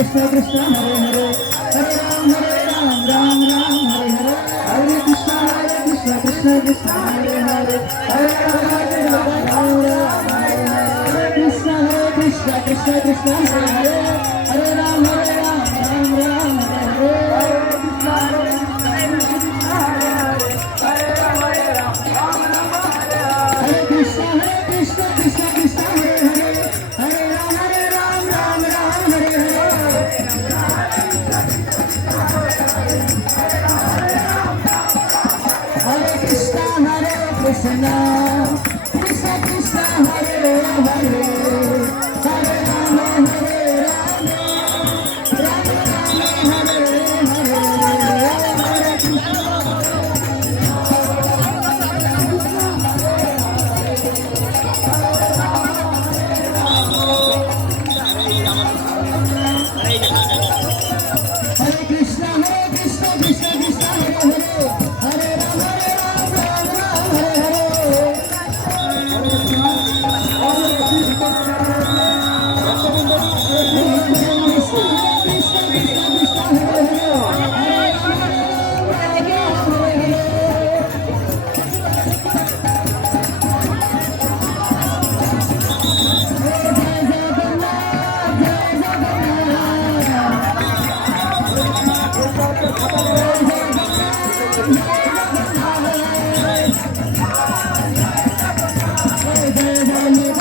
Krishna Krishna Hare Hare Hare Ram Ram Ram Hare Hare Hare Krishna Krishna Krishna Hare Hare Hare Ram Ram Hare Hare Krishna Krishna Krishna Hare Hare Hare Ram Ram Ram Hare Hare Krishna Krishna Krishna Krishna Hare Hare Hare Ram Ram Ram Hare Hare Hare Krishna Krishna Krishna Hare Hare Hare Rama Hare Rama Rama Rama Hare Krishna Krishna Krishna Hare Hare Hare Rama Krishna Krishna Hare Hare Hare Rama Rama Rama Hare Hare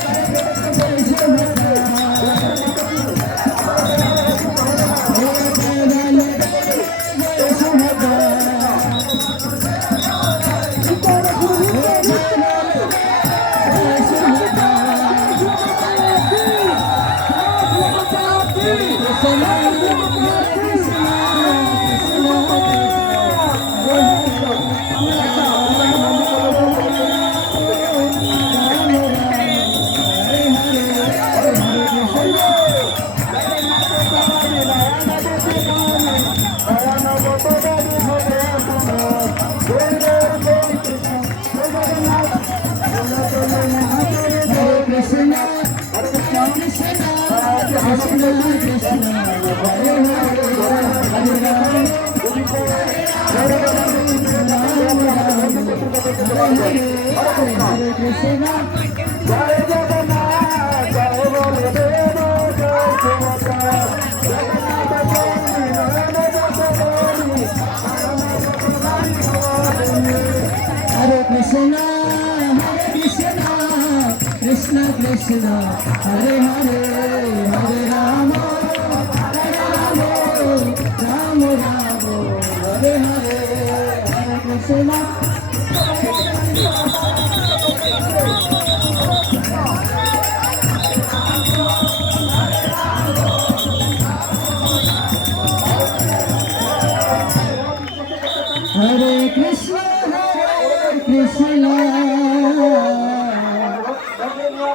Hare Krishna Hare Krishna Krishna Krishna Krishna Hare Hare Hare Rama Rama Rama Hare Hare Krishna Hare Krishna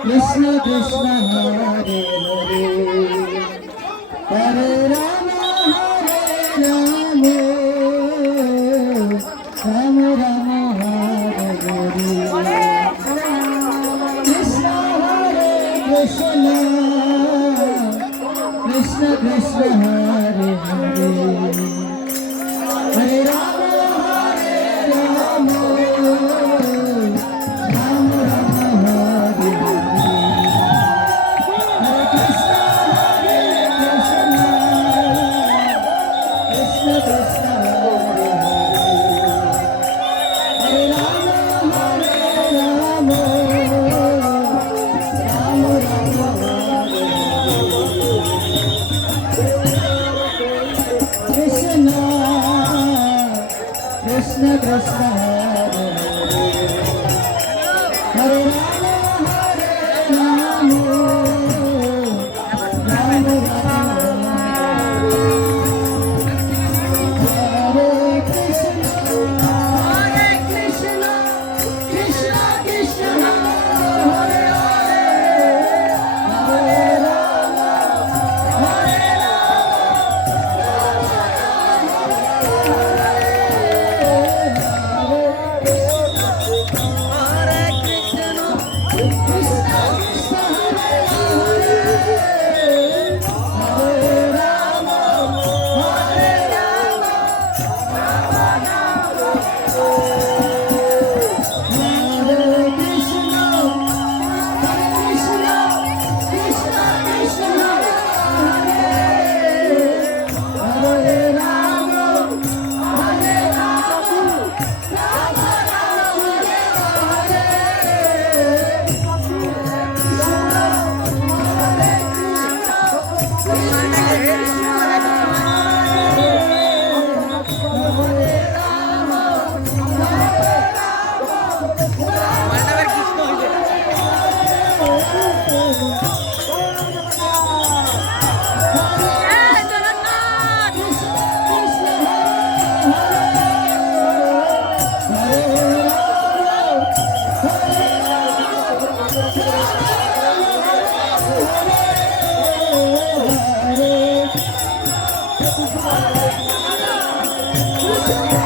Krishna Krishna Hare Hare Hare Rama Rama Rama Rama Hare Hare Krishna Krishna Krishna Hare Hare Hare Rama Rama Rama Rama Hare Hare Krishna Krishna Krishna Hare Rama Rama Rama Hare Krishna Krishna Krishna Hare Hare